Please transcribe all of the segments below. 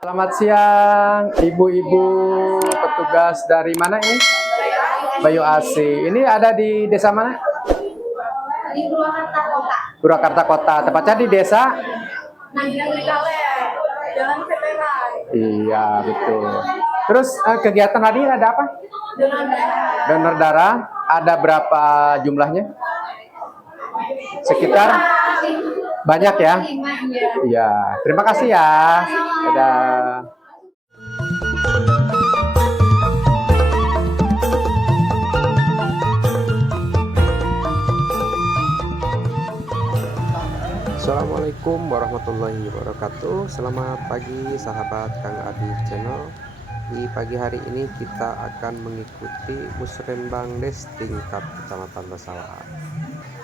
Selamat siang, ibu-ibu petugas dari mana ini? Bayu Asih. Ini ada di desa mana? Di Purwakarta Kota. Purwakarta Kota. Tepatnya di desa? Nanggiang Negale, Jalan Veteran. Iya, betul. Terus kegiatan hari ini ada apa? Donor darah. Donor darah. Ada berapa jumlahnya? Sekitar? Banyak ya? 5, iya. Iya. Terima kasih ya. Dadah. Assalamualaikum warahmatullahi wabarakatuh. Selamat pagi sahabat Kang Adi Channel. Di pagi hari ini kita akan mengikuti musrenbang des tingkat Kecamatan Pasawahan.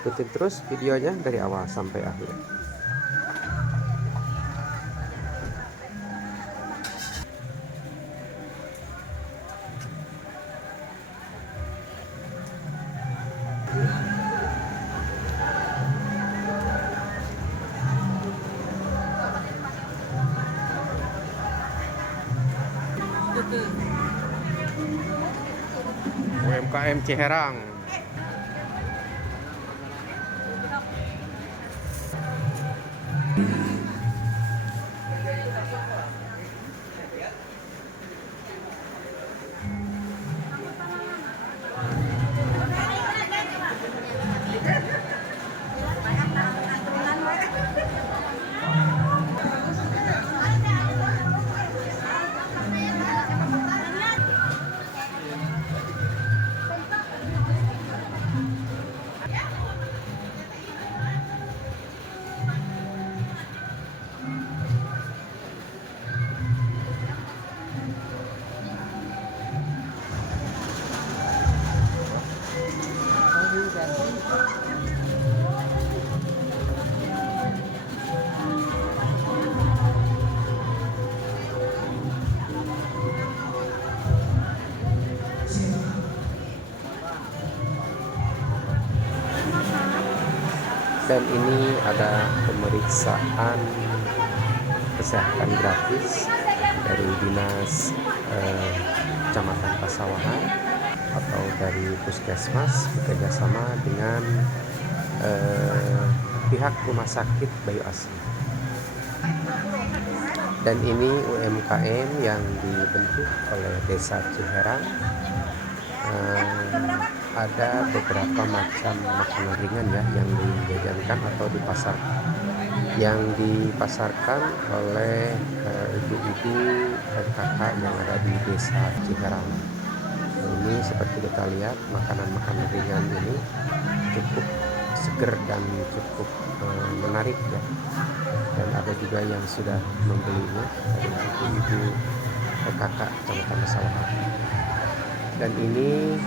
Ikutin terus videonya dari awal sampai akhir. UMKM Ciherang. Dan ini ada pemeriksaan kesehatan gratis dari Dinas Kecamatan Pasawahan atau dari Puskesmas bekerjasama dengan pihak Rumah Sakit Bayu Asih. Dan ini UMKM yang dibentuk oleh Desa Ciherang. Ada beberapa macam makanan ringan ya yang dijajankan atau yang dipasarkan oleh ibu-ibu dan kakak yang ada di Desa Ciherang. Ini seperti kita lihat makanan-makanan ringan ini cukup seger dan cukup menarik ya. Dan ada juga yang sudah membelinya dari ibu-ibu kakak Kecamatan Pasawahan. Dan ini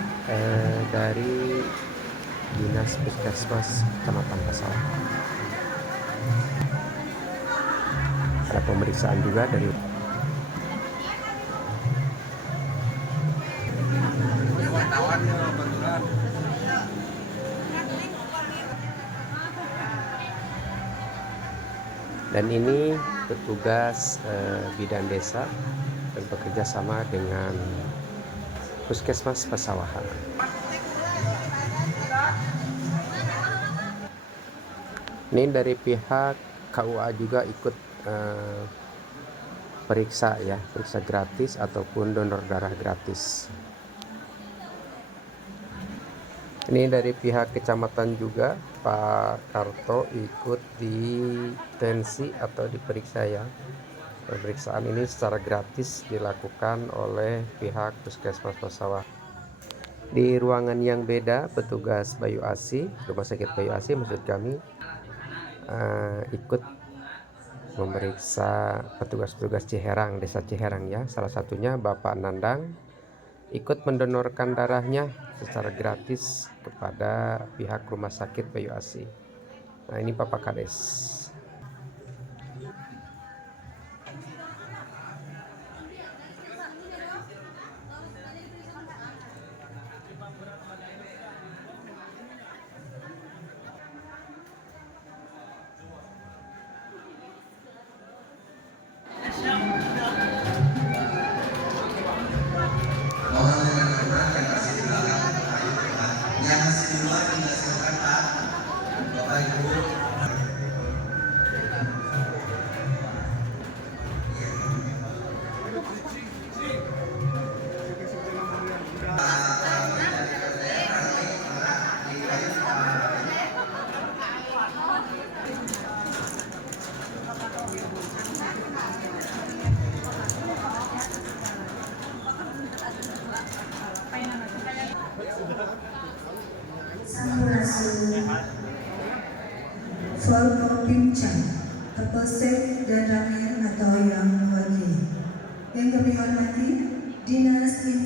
dari Dinas Puskesmas Kecamatan Pasawahan. Ada pemeriksaan juga dari dan ini petugas bidan desa dan bekerja sama dengan Puskesmas Pasawahan. Ini dari pihak KUA juga ikut periksa ya, periksa gratis ataupun donor darah gratis. Ini dari pihak kecamatan juga Pak Karto ikut di tensi atau diperiksa ya. Pemeriksaan ini secara gratis dilakukan oleh pihak Puskesmas Pasawahan. Di ruangan yang beda, petugas Bayu Asih, Rumah Sakit Bayu Asih maksud kami, ikut memeriksa petugas-petugas Ciherang, Desa Ciherang ya. Salah satunya Bapak Nandang ikut mendonorkan darahnya secara gratis kepada pihak Rumah Sakit Bayu Asih. Nah, ini Bapak Kades.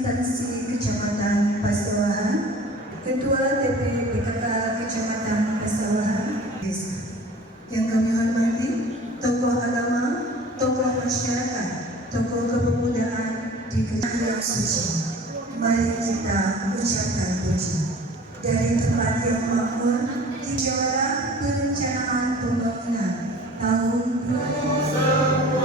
Instansi Kecamatan Pasawahan, Ketua TP PKK Kecamatan Pasawahan, Desa. Yang kami hormati, tokoh agama, tokoh masyarakat, tokoh kepemudaan di Kecamatan Suci. Mari kita ucapkan puji. Dari tempat yang makmur, di jawara perencanaan pembangunan tahun 2020.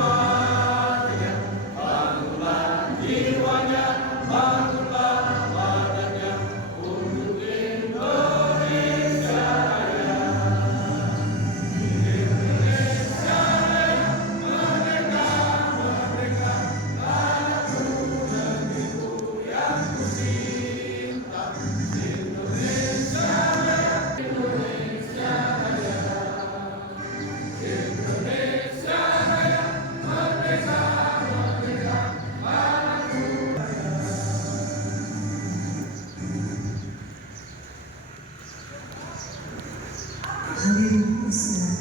Hadirin Islam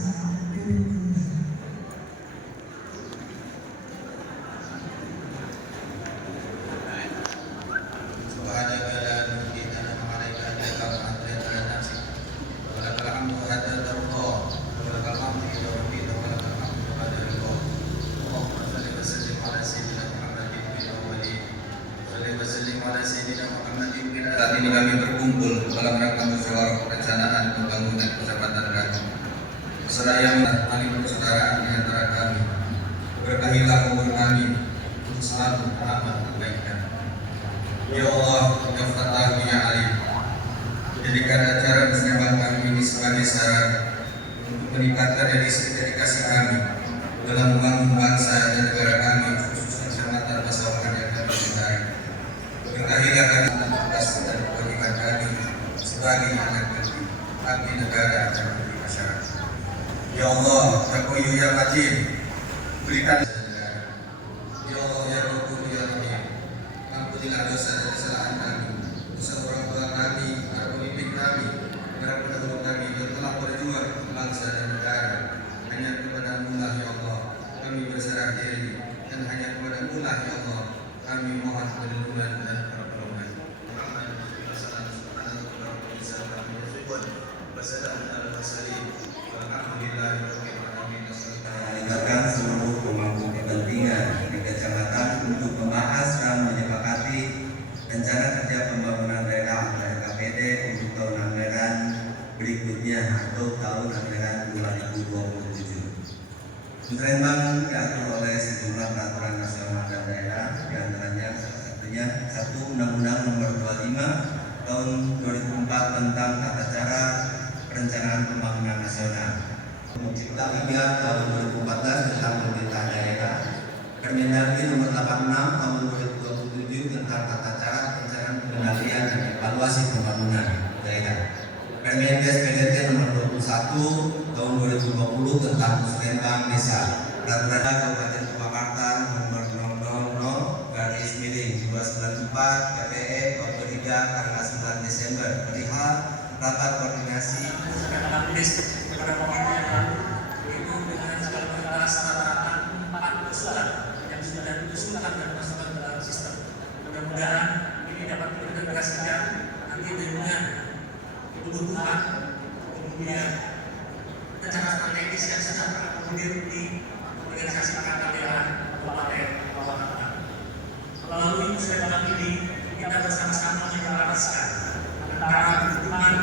duduk kembali. Saat ini kami berkumpul dalam rangka musyawarah perencanaan pembangunan Kecamatan kami. Seraya menangani persaudaraan di antara kami. Berkahilah umur kami untuk selalu beramal kebaikan. Ya Allah, Ya Fatah, Ya Alim, jadikan acara musyawarah kami ini sebagai sarana untuk meningkatkan dedikasi kami dalam membangun bangsa dan negara kami, khususnya Kecamatan Pasawahan yang kami cintai. Berkahilah kami tugas dan kewajiban kami sebagai anak negeri, abdi negara dan abdi masyarakat. Ya Allah, Ya Qayyum Ya Majid, berikan negara. Ya Allah, Ya Rabbul Ya Rahim, ampunilah dosa dan kesalahan kami, dosa orang tua kami, para pemimpin kami, para pendahulu kami yang telah berjuang untuk bangsa dan negara. Hanya kepada-Mu lah ya Allah kami berserah diri, dan hanya kepada-Mu lah ya Allah kami mohon perlindungan dan pertolongan. Melibatkan seluruh pemangku kepentingan di kecamatan untuk membahas dan menyepakati rencana kerja pembangunan daerah RKPD untuk tahun anggaran berikutnya atau tahun anggaran 2027. Musrembang diatur oleh sejumlah peraturan nasional dan daerah, di antaranya salah satunya 1 Undang-Undang Nomor 25 Tahun 2004 tentang tata cara perencanaan pembangunan nasional, Cipta Kerja tahun 2014 tentang pemerintah daerah, Permendagri Nomor 86 Tahun 2027 tentang tata cara perencanaan pengendalian dan evaluasi pembangunan daerah, Permendagri PDT Nomor 21 Tahun 2020 tentang Musrembang Desa, Peraturan Kabupaten Purwakarta Nomor 000/294 PPE 23 tanggal 9 Desember perihal rapat koordinasi kepada pemerintahan itu dengan segala persyaratan 4 usulan yang sudah diusulkan dan masukkan ke dalam sistem. Mudah-mudahan ini dapat diintegrasikan nanti dengan kebutuhan, kemudian rencana strategis yang sedang terakomodir di organisasi perangkat daerah Kabupaten Purwakarta. Melalui musyawarah ini kita bersama-sama menyelaraskan antara kebutuhan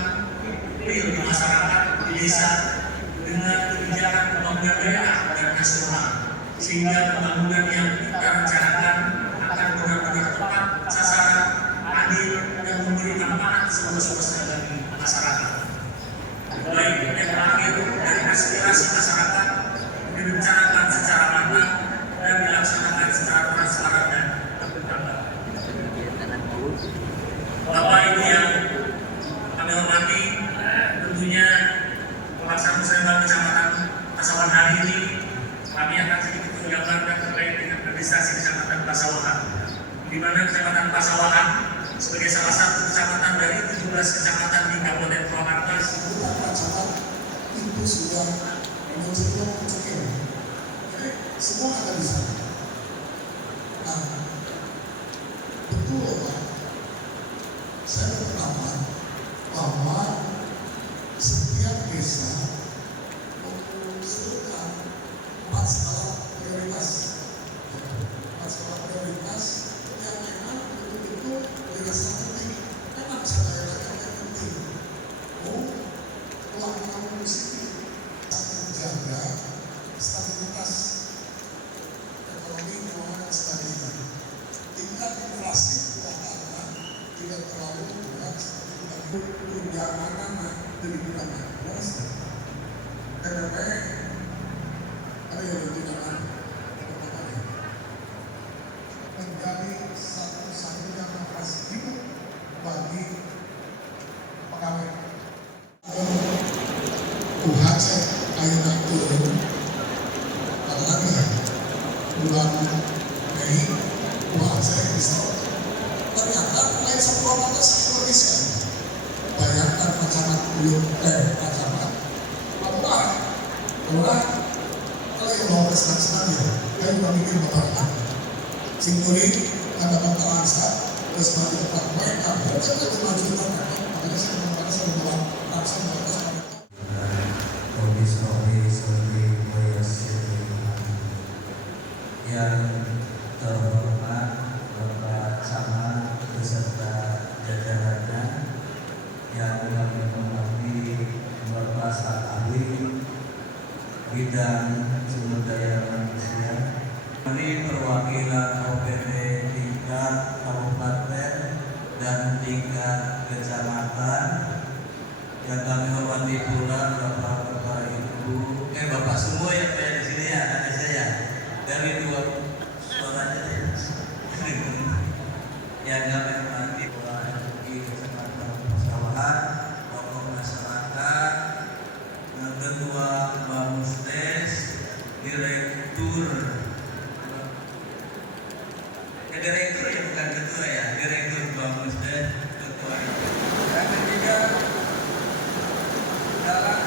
real di masyarakat, di desa, dengan kebijakan pembangunan daerah dan nasional, sehingga pembangunan yang kita rencanakan akan benar-benar tepat sasaran, adil, dan memberi manfaat seluas-luasnya bagi masyarakat. Baik yang terakhir dari aspirasi masyarakat direncanakan secara matang dan dilaksanakan secara transparan dan berdampak. Bapak Ibu yang kami hormati, tentunya pelaksanaan musyawarah Kecamatan Pasawahan hari ini kami akan sedikit menggambarkan terkait dengan administrasi Kecamatan Pasawahan, di mana Kecamatan Pasawahan sebagai salah satu kecamatan dari 17 kecamatan di Kabupaten Purwakarta. Itu sudah menunjukkan pencapaian. Jadi semua ada di sana. Nah, betul hajat ayeuna turun padahal bulan Mei buah saya bisa ternyata lain sekolah Indonesia. Bayangkan pacaran pacaran apa? Orang kalau yang mau kesenang senang ya, kayak orang mikir bapak sing turi ada bangka angsa terus mati tempat mereka bukan itu maju kita makanya saya membawa langsung mereka yang terhormat Bapak Camat beserta jajarannya, yang kami hormati Bapak Staf Ahli Bidang Sumber Daya Manusia, kami perwakilan OPD tingkat kabupaten dan tingkat kecamatan, yang kami hormati pula Bapak Ibu, Bapak semua yang ada di sini ya, ada saya dari dua suaranya yang kami hormati di Kecamatan Pesawahan, tokoh masyarakat, Ketua Bamusdes, Direktur ya bukan ketua ya, Direktur Bamusdes, Ketua. Yang ketiga, dalam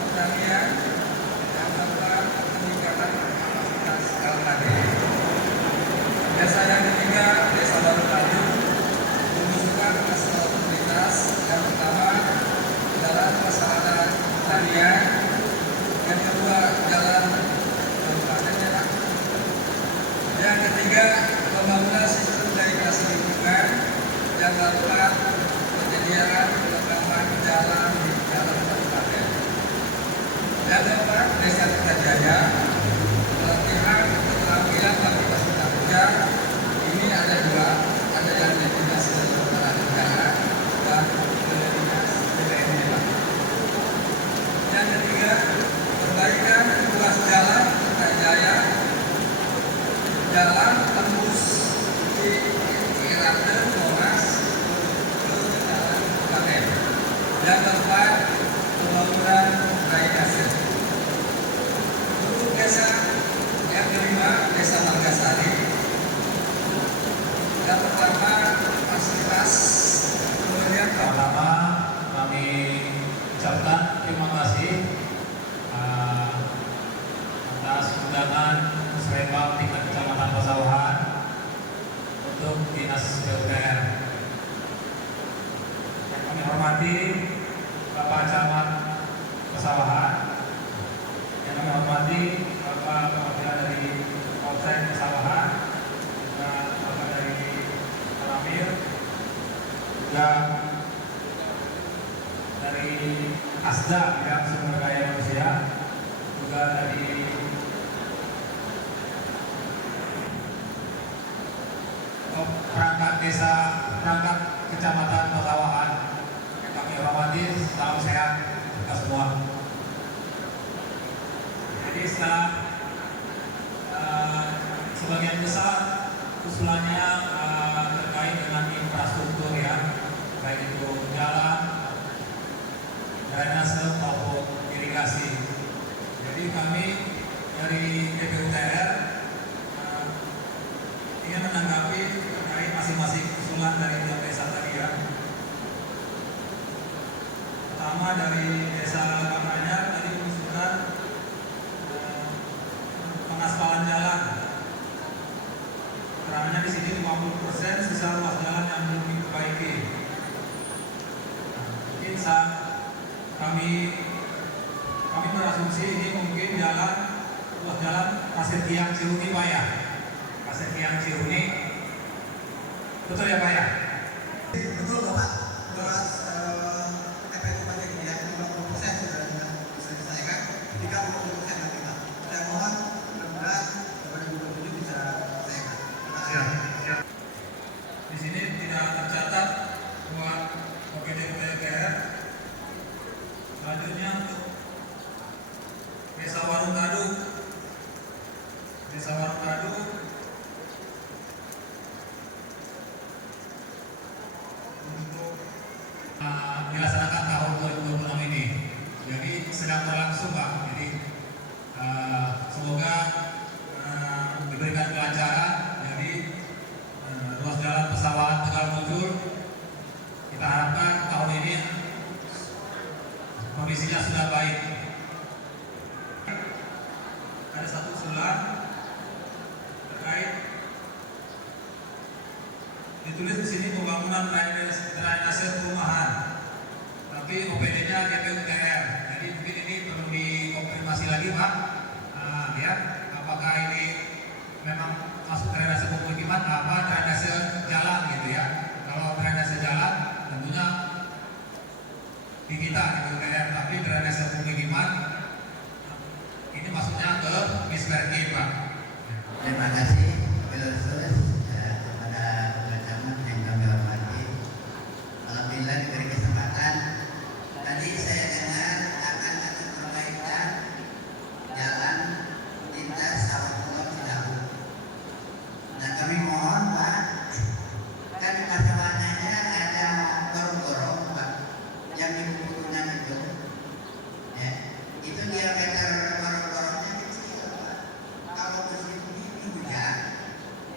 pertanian yang tentang peningkatan kapasitas LKD. Desa yang ketiga, Desa Baru Tanjung, menunjukkan masalah prioritas yang pertama jalan persyaratan pertanian, yang kedua jalan kabupaten, yang ketiga pembangunan sistem irigasi lingkungan, yang keempat penyediaan kelengkapan jalan di jalan kabupaten, yang keempat Desa Kertajaya, pelatihan keterampilan bagi peserta kerja. Ini ada dua, ada yang di dinas ketenaga kerjaan dan dinas BPND. Yang ketiga, perbaikan ruas jalan Kertajaya, jalan tembus di Irade Monas ke jalan Kabupaten. Yang keempat, pembangunan drainase. Untuk desa yang kelima, Desa Margasari. Yang pertama, fasilitas kemudian Pertama, kami ucapkan terima kasih atas undangan Musrembang tingkat Kecamatan Pesawahan untuk Dinas PUPR. Yang kami hormati Bapak Camat Pesawahan, yang kami hormati Bapak perwakilan dari Polsek Pesawahan, dan Bapak dari Alamir, juga dari Asda bidang sumber daya manusia, juga dari perangkat desa, perangkat kecamatan Pesawahan yang kami hormati. Salam sehat kita semua. Jadi setelah sebagian besar usulannya terkait dengan infrastruktur ya, baik itu jalan, drainase maupun irigasi. Jadi kami dari PPUPR ingin menanggapi terkait masing-masing usulan dari tiap desa tadi ya. Pertama dari Desa Kamaranyar tadi mengusulkan pengaspalan jalan. Keterangannya di sini 50% sisa ruas jalan yang belum diperbaiki. Mungkin saat kami berasumsi ini mungkin ruas jalan Pasir Kiang Ciruni Pak ya. Pasir Kiang Ciruni, betul ya Pak ya? Betul Bapak, beras TPU pajak ini ya 50% sudah bisa diselesaikan, 30% nanti Pak. Saya mohon mudah-mudahan 2027 bisa selesaikan. Terima kasih. Di sini tidak tercatat buat OPD PUPR. Selanjutnya untuk Desa Warung Kadu. Desa Warung Kadu untuk ditulis di sini pembangunan drainase perumahan, tapi OPD-nya GPUPR. Jadi mungkin ini perlu dikonfirmasi lagi Pak, ya, apakah ini memang masuk drainase pemukiman apa drainase jalan gitu ya. Kalau drainase jalan tentunya di kita GPUPR, tapi drainase pemukiman ini masuknya ke Misperki Pak. Terima kasih kepada teman-teman yang kami hormati. Alhamdulillah diberi kesempatan. Tadi saya dengar akan ada perbaikan jalan lintas Sawah Cilaku. Nah kami mohon Pak, kan masalahnya ada gorong-gorong Pak, yang di pegunungan itu, ya, itu diameter gorong-gorongnya kecil Pak. Kalau musim ini hujan,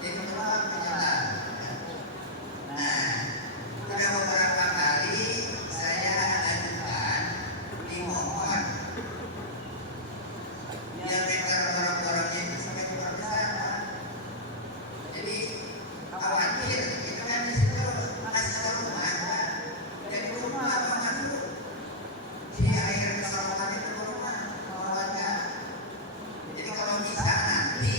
jadi keluar ke jalan. Nah, sudah beberapa kali saya ajukan dimohon diameter gorong-gorongnya itu sampai keluar ke sana. Jadi khawatir itu kan di situ masih rumah Pak. Jadi rumah apa masuk si air keselamatan itu rumah bawahnya. Jadi kalau bisa nanti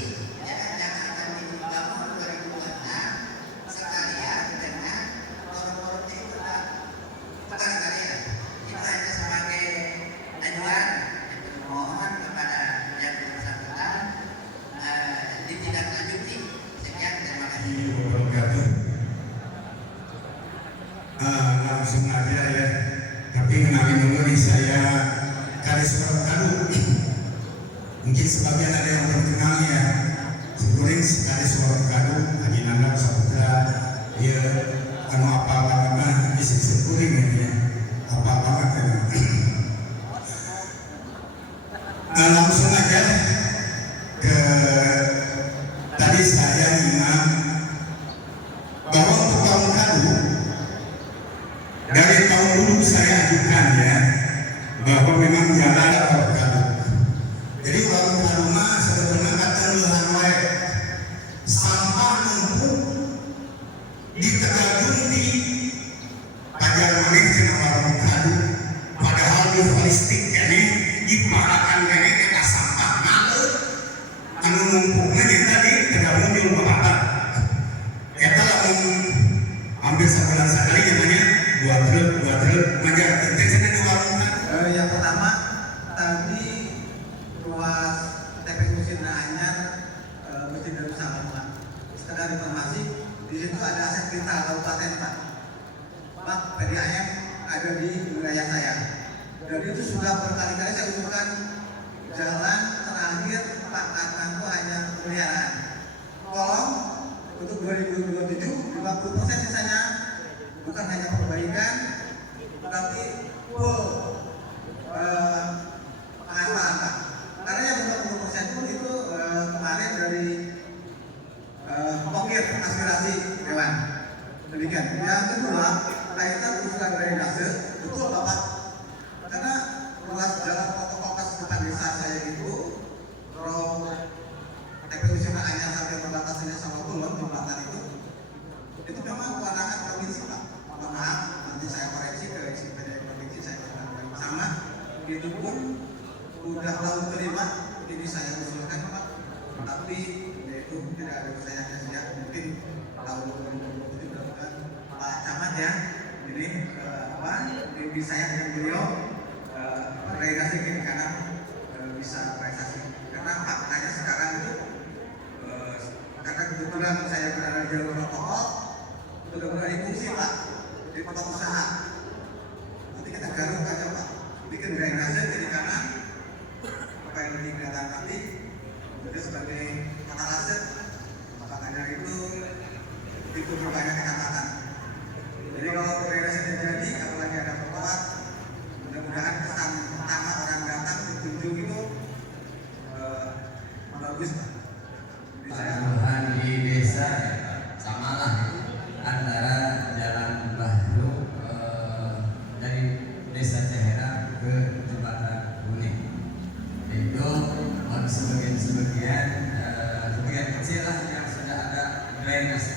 ya jangan dibangun 2026 sekalian dengan gorong-gorong itu Pak. Bukan sekalian, itu hanya sebagai ajuan. Mohon kepada yang bersangkutan ditindaklanjuti. Sekian, terima kasih. Langsung aja ya, tapi kenalin dulu nih, saya Karis Kadu. Mungkin sebagian ada yang belum kenal ya. Sekurang Karis Kadu, Haji Nanda Saputra, dia anu apa banget bisa sekuring ya, apa banget ya. Langsung aja ke tadi saya nyimak bahwa untuk tahun kadu dari tahun dulu saya ajukan ya bahwa memang jalan tahun kadu. Jadi warung kadu mah sebetulnya kata luhan wae sampah numpuk di Tegagun di pajar maneh cenah warung kadu, padahal di holistik kene diparakan kene kena sampah ngaeuh anu numpukna nyata di Tegagun di rumah bapak. Eta lamun hampir sebulan sekali namanya dua truk ngajar intensinya di warung kadu. Yang pertama tadi ruas TPU Sirna Anyar Masjid Darussalam Pak. Sekedar informasi, di situ ada aset vital kabupaten Pak. Pak, PDAM ada di wilayah saya. Dan itu sudah berkali-kali saya usulkan jalan terakhir Pak Katmanko hanya pemeliharaan. Tolong untuk 2027 50% sisanya bukan hanya perbaikan tapi full pengaspalan Pak. Karena yang 50% pun itu kemarin dari pokir aspirasi Dewan. Demikian. Yang kedua, kaitan usulan drainase, betul Bapak. Karena ruas jalan protokol depan desa saya itu, kalau TPU Sirna Anyar sampai perbatasannya sama Kulon jembatan itu memang kewenangan provinsi Pak. Mohon maaf, nanti saya koreksi ke SPD provinsi saya sama. Itu pun udah tahun kelima ini saya usulkan Pak, tapi itu tidak ada usahanya sejak mungkin tahun 2020 mudah-mudahan Pak Camat ya ini di saya dengan beliau realisasi kiri kanan bisa realisasi karena faktanya sekarang itu karena kebetulan saya berada di jalur protokol benar-benar fungsi Pak di tempat usaha. Nanti kita garuk aja Pak, bikin drainase kiri kanan apa yang lebih kelihatan nanti jadi sebagai etalase makanya itu berbanyak kecamatan. Jadi kalau drainase terjadi apalagi ada trotoar, mudah-mudahan kesan pertama orang datang ditunjuk itu bagus Pak. Perubahan di desa sama lah antara jalan baru dari desa Cehera ke jembatan Kuning itu sebagian kecil lah yang sudah ada drainase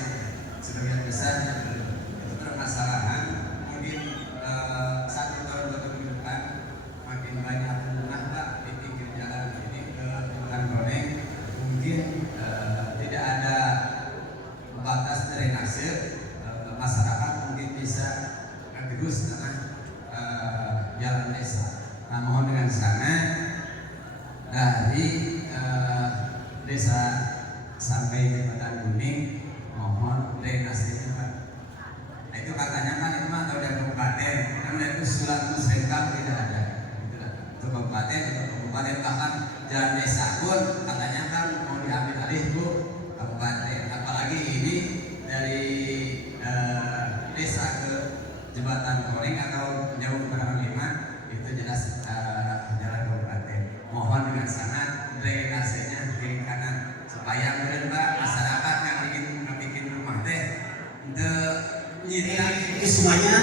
sebagian besar itu permasalahan mungkin 1 tahun 2 tahun ke depan makin banyak rumah Pak di pinggir jalan ini ke Jembatan Koneng mungkin tidak ada batas drainase, masyarakat mungkin bisa gerus tanah jalan desa. Nah, mohon dengan sangat dari desa sampai Jembatan Kuning mohon drainase Pak. Nah, itu katanya kan itu mah kalau dari kabupaten, karena itu surat musrembang tidak ada. Itu kabupaten, bahkan jalan desa pun katanya kan mau diambil alih Bu kabupaten. Apalagi ini dari desa ke Jembatan Koneng atau jauh ke Perang 5 itu jelas jalan kabupaten. Mohon dengan sangat drainasenya kiri kanan supaya kemudian Pak masyarakat yang ingin bikin rumah teh Itu semuanya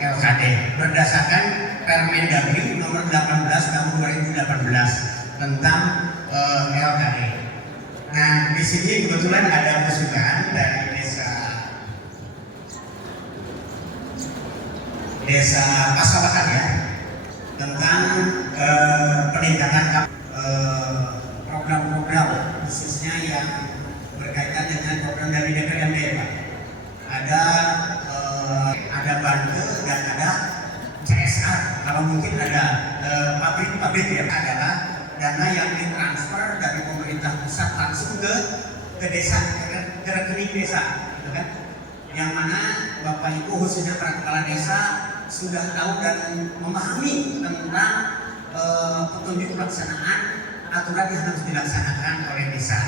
LKD berdasarkan Permendagri nomor 18 tahun 2018 tentang LKD. Nah, di sini kebetulan ada masukan dari desa Pasawahan ya tentang peningkatan program-program khususnya yang berkaitan dengan program dari DPRD Pak. Ada Bantu dan ada CSR. Kalau mungkin ada pabrik ya, adalah dana yang ditransfer dari pemerintah pusat langsung ke desa, ke rekening desa, gitu kan? Yang mana Bapak Ibu khususnya para kepala desa sudah tahu dan memahami tentang petunjuk pelaksanaan aturan yang harus dilaksanakan oleh desa.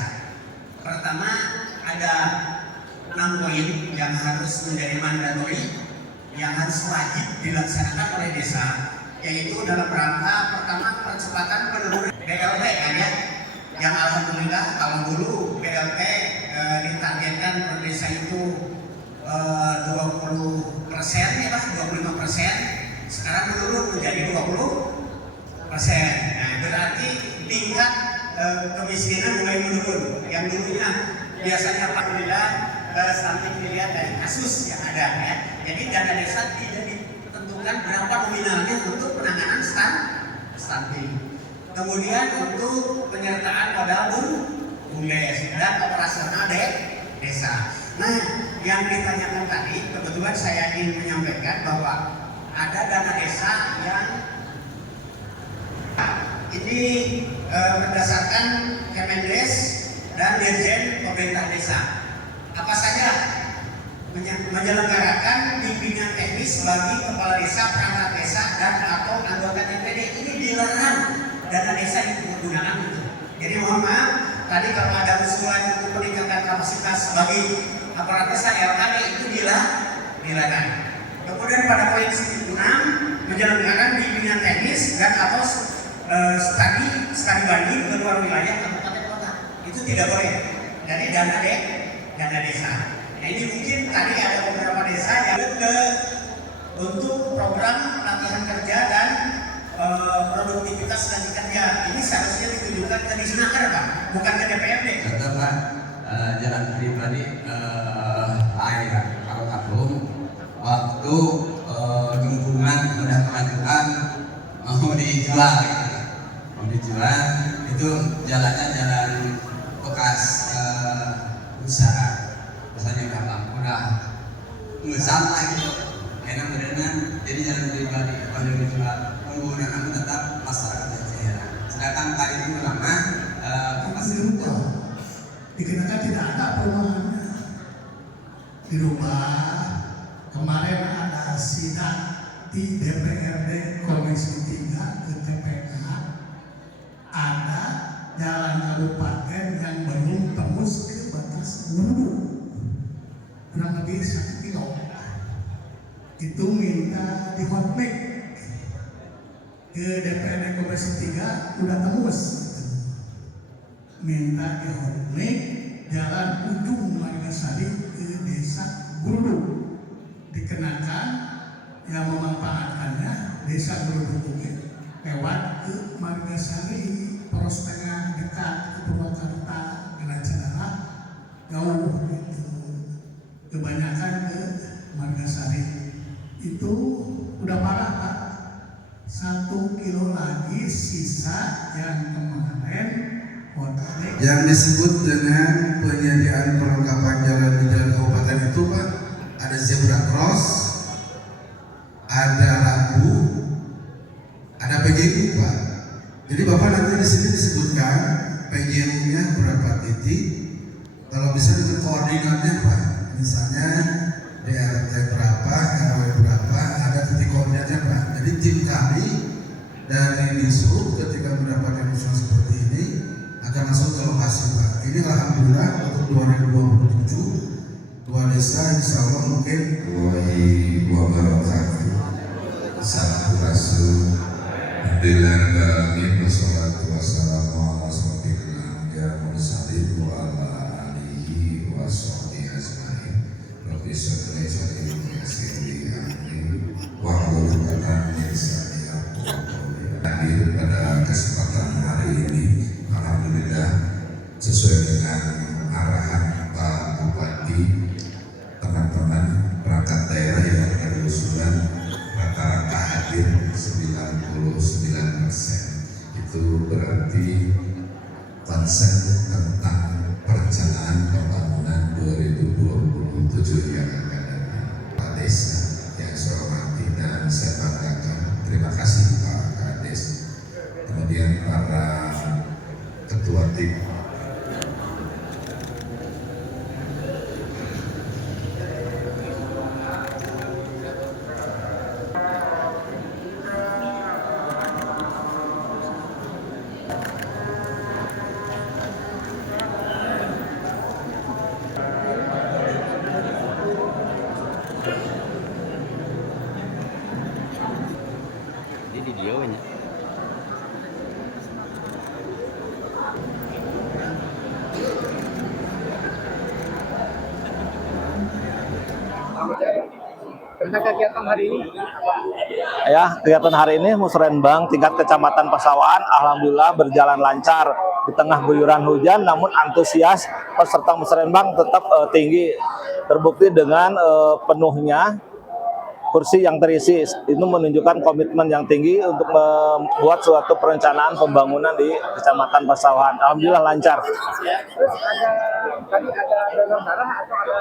Pertama ada 6 poin yang harus menjadi mandatori, yang harus wajib dilaksanakan oleh desa, yaitu dalam rangka pertama percepatan penurunan BLT kan ya, yang alhamdulillah kalau dulu BLT ditargetkan per desa itu 20% ya Pak, 25%, sekarang menurun menjadi 20%. Nah, berarti tingkat kemiskinan mulai menurun. Yang dulunya biasanya alhamdulillah sampai dilihat dari kasus yang ada ya. Jadi dana desa tidak ditentukan berapa nominalnya untuk penanganan stunting. Kemudian untuk penyertaan modal BUMDes dan operasional desa. Nah, yang ditanyakan tadi kebetulan saya ingin menyampaikan bahwa ada dana desa yang ini berdasarkan Kemendes dan Dirjen Pemerintah Desa. Apa saja? Menyelenggarakan bimbingan teknis bagi kepala desa, perangkat desa, dan atau anggota DPD. Ini dilarang dana desa digunakan itu. Jadi mohon maaf, tadi kalau ada usulan untuk peningkatan kapasitas bagi aparat desa LKD itu dilarang. Kemudian pada poin 6 menyelenggarakan bimbingan teknis dan atau studi banding ke luar wilayah kabupaten kota. Itu tidak boleh dari dana desa. Nah, ini mungkin tadi ada beberapa desa yang untuk program latihan kerja dan produktivitas lanjut kerja. Ini seharusnya ditujukan ke Disnaker Pak, bukan ke DPRD. Betul Pak, jalan pribadi air kalau Agung waktu gembungan udah kemajuan mau dijual itu jalannya jalan bekas usaha, misalnya udah ngusam lah gitu, enak berenang, jadi jalan pribadi kalau dijual penggunaan tetap masyarakat daerah. Sedangkan kali itu lama masih dirubah, dikenakan tidak ada perubahannya, dirubah. Kemarin ada sidang di DPRD Komisi 3 ke TPK, ada jalan kabupaten yang belum tembus ke batas Guru, kurang lebih 1 kilo. Itu minta di hotmake ke DPRD Komisi 3 udah tembus, minta di hotmake jalan ujung Margasari ke desa Guru, dikenakan yang memanfaatkannya desa Guru Bukit lewat ke Margasari, poros tengah dekat ke Purwakarta dengan cara jauh gitu. Kebanyakan Yang disebut dengan penyediaan perlengkapan jalan di jalan kabupaten itu Pak, ada zebra cross, ada rambu, ada PJU Pak. Jadi Bapak nanti di sini disebutkan PJU-nya berapa titik, kalau bisa dengan koordinatnya Pak. Misalnya DRT berapa, RW berapa, ada titik koordinatnya Pak. Jadi tim kami dari Disub ketika mendapatkan usulan seperti ini akan langsung ke lokasi Pak. Ini alhamdulillah untuk 2027 dua desa insya Allah mungkin wabarakatuh. Sampurasun Alhamdulillah wassalatu wassalamu ala rasulillah ya mursalin wa ala alihi wa sahbihi ajmain. Rabbi sholli alaihi wa sallim wa ala hadir pada kesempatan hari ini. Alhamdulillah sesuai dengan arahan Pak Bupati, teman-teman perangkat daerah yang ada usulan rata-rata hadir 99%. Itu berarti konsep tentang perencanaan pembangunan 2027 yang akan datang. Pak Desa yang saya hormati dan saya banggakan, terima kasih Pak Kades. Kemudian para ketua tim. Jadi videonya. Tentang kegiatan hari ini, Ya, kegiatan hari ini Musrenbang tingkat Kecamatan Pasawahan alhamdulillah berjalan lancar di tengah guyuran hujan, namun antusias peserta Musrenbang tetap tinggi, terbukti dengan penuhnya kursi yang terisi. Itu menunjukkan komitmen yang tinggi untuk membuat suatu perencanaan pembangunan di Kecamatan Pasawahan. Alhamdulillah lancar. terus tadi ada donor darah atau ada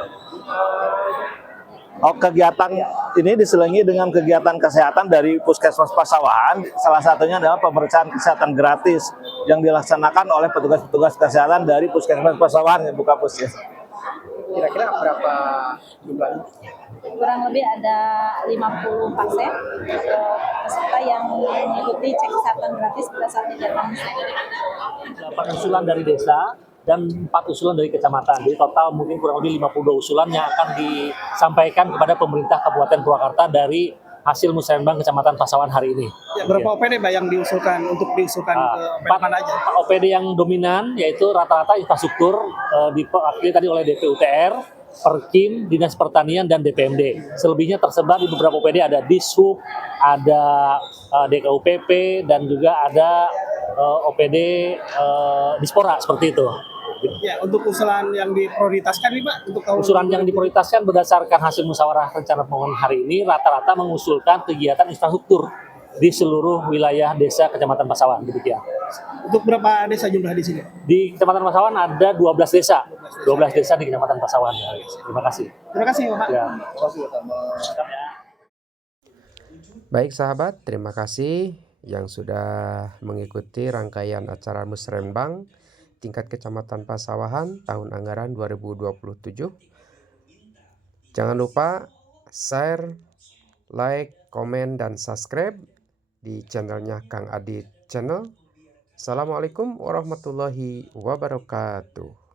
Kegiatan ini diselingi dengan kegiatan kesehatan dari Puskesmas Pasawahan. Salah satunya adalah pemeriksaan kesehatan gratis yang dilaksanakan oleh petugas-petugas kesehatan dari Puskesmas Pasawahan yang buka puskesmas. kira-kira berapa jumlahnya? Kurang lebih ada 50 pasien peserta yang mengikuti cek kesehatan gratis pada saat kegiatan. 8 usulan dari desa dan 4 usulan dari kecamatan. Jadi total mungkin kurang lebih 52 usulan yang akan disampaikan kepada pemerintah Kabupaten Purwakarta dari hasil Musrenbang Kecamatan Pasawahan hari ini. Ya, berapa OPD Mbak yang diusulkan ke mana aja? OPD yang dominan yaitu rata-rata infrastruktur diwakili tadi oleh DPUTR, Perkim, Dinas Pertanian, dan DPMD. Selebihnya tersebar di beberapa OPD, ada Dishub, ada DKUPP, dan juga ada OPD Dispora, seperti itu. Ya, untuk usulan yang diprioritaskan nih Pak, untuk Usulan yang diprioritaskan berdasarkan hasil musyawarah rencana pembangunan hari ini rata-rata mengusulkan kegiatan infrastruktur di seluruh wilayah desa Kecamatan Pasawahan. Demikian. Untuk berapa desa jumlah di sini? Di Kecamatan Pasawahan ada 12 desa. 12 desa di Kecamatan Pasawahan. Terima kasih. Terima kasih Pak. Ya. Baik sahabat, terima kasih yang sudah mengikuti rangkaian acara Musrenbang tingkat Kecamatan Pasawahan tahun anggaran 2027. Jangan lupa share, like, komen, dan subscribe di channelnya Kang Adit Channel. Assalamualaikum warahmatullahi wabarakatuh.